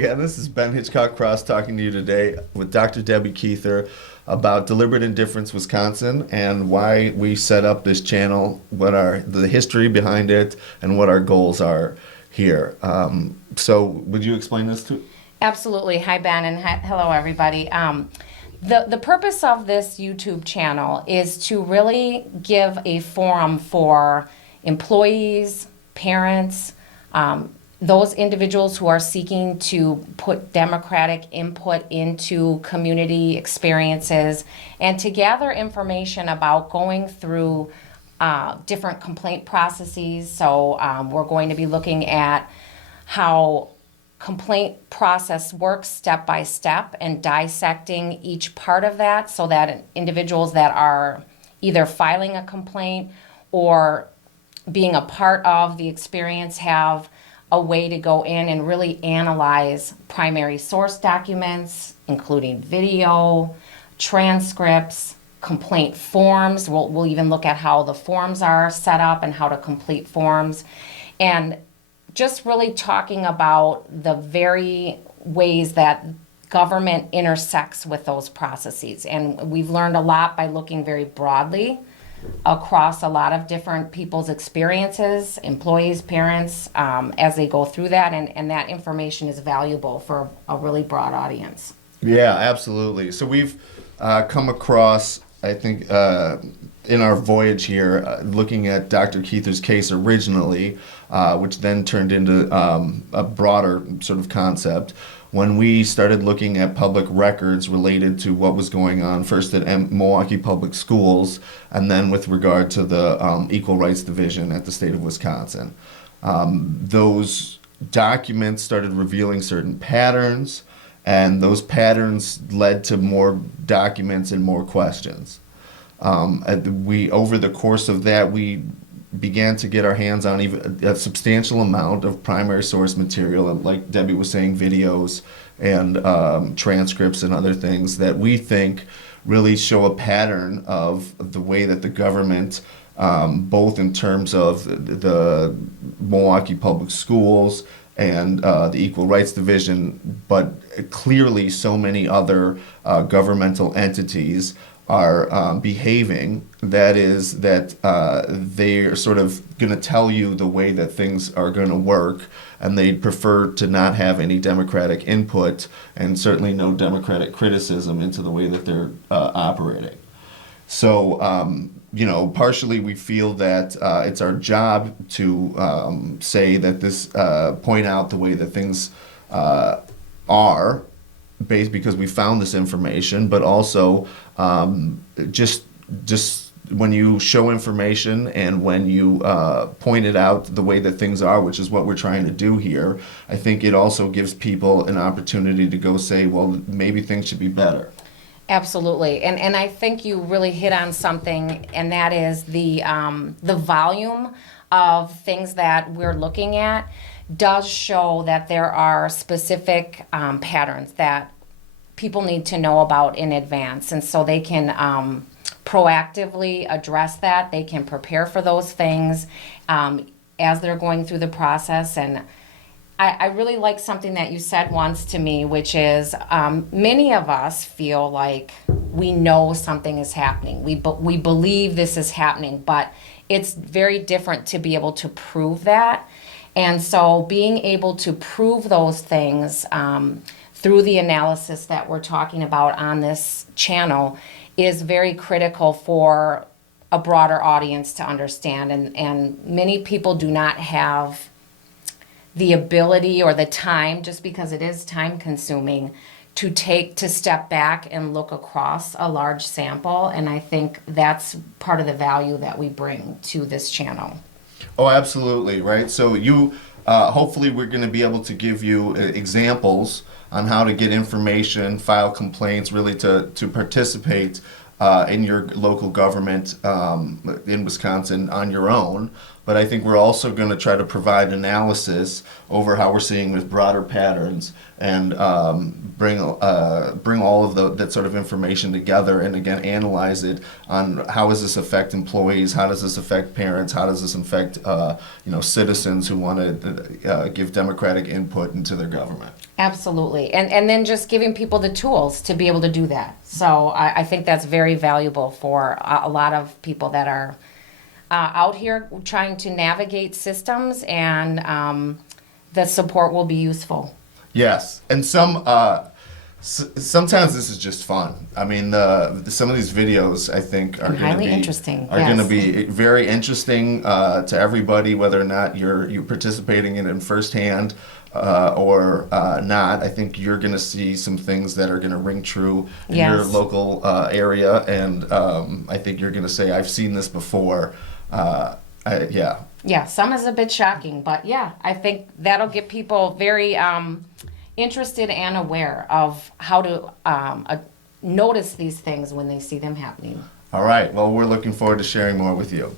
again. This is Ben Hitchcock Cross talking to you today with Dr. Debbie Keither about Deliberate Indifference, Wisconsin, and why we set up this channel, what are the history behind it, and what our goals are here. So would you explain this to? Absolutely. Hi, Ben, and hello, everybody. The purpose of this YouTube channel is to really give a forum for employees, parents, those individuals who are seeking to put democratic input into community experiences and to gather information about going through different complaint processes. So we're going to be looking at how complaint process works step by step and dissecting each part of that so that individuals that are either filing a complaint or being a part of the experience have a way to go in and really analyze primary source documents, including video, transcripts, complaint forms. We'll even look at how the forms are set up and how to complete forms. And just really talking about the very ways that government intersects with those processes. And we've learned a lot by looking very broadly across a lot of different people's experiences, employees, parents, as they go through that. And that information is valuable for a really broad audience. Yeah, absolutely. So we've come across, I think, in our voyage here, looking at Dr. Keither's case originally, which then turned into a broader sort of concept, when we started looking at public records related to what was going on first at Milwaukee Public Schools and then with regard to the Equal Rights Division at the state of Wisconsin. Those documents started revealing certain patterns, and those patterns led to more documents and more questions. Over the course of that, we began to get our hands on even a substantial amount of primary source material, and like Debbie was saying, videos and transcripts and other things that we think really show a pattern of the way that the government, both in terms of the Milwaukee Public Schools and the Equal Rights Division, but clearly so many other governmental entities are behaving. That is that they're sort of going to tell you the way that things are going to work, and they'd prefer to not have any democratic input and certainly no democratic criticism into the way that they're operating. So, partially we feel that it's our job to say that this, point out the way that things are, based because we found this information, but also just when you show information and when you point it out the way that things are, which is what we're trying to do here, I think it also gives people an opportunity to go say, well, maybe things should be better. Absolutely, and I think you really hit on something, and that is the volume of things that we're looking at does show that there are specific patterns that people need to know about in advance, and so they can proactively address that. They can prepare for those things as they're going through the process. And I really like something that you said once to me, which is many of us feel like we know something is happening. We believe this is happening, but it's very different to be able to prove that. And so being able to prove those things through the analysis that we're talking about on this channel is very critical for a broader audience to understand. And many people do not have the ability or the time, just because it is time consuming, to step back and look across a large sample. And I think that's part of the value that we bring to this channel. Oh, absolutely, right? So you, hopefully we're going to be able to give you examples on how to get information, file complaints, really to participate in your local government in Wisconsin on your own. but I think we're also going to try to provide analysis over how we're seeing with broader patterns and bring all of that sort of information together, and again analyze it on how does this affect employees, how does this affect parents, how does this affect citizens who want to give democratic input into their government. Absolutely. And then just giving people the tools to be able to do that. So I think that's very valuable for a lot of people that are out here trying to navigate systems, and the support will be useful. Yes, and sometimes this is just fun. I mean, some of these videos I think are going to be interesting. Are going to be very interesting to everybody, whether or not you're participating in it firsthand or not. I think you're going to see some things that are going to ring true in your local area, and I think you're going to say, "I've seen this before." Yeah. Yeah, some is a bit shocking, but yeah, I think that'll get people very interested and aware of how to notice these things when they see them happening. All right. Well, we're looking forward to sharing more with you.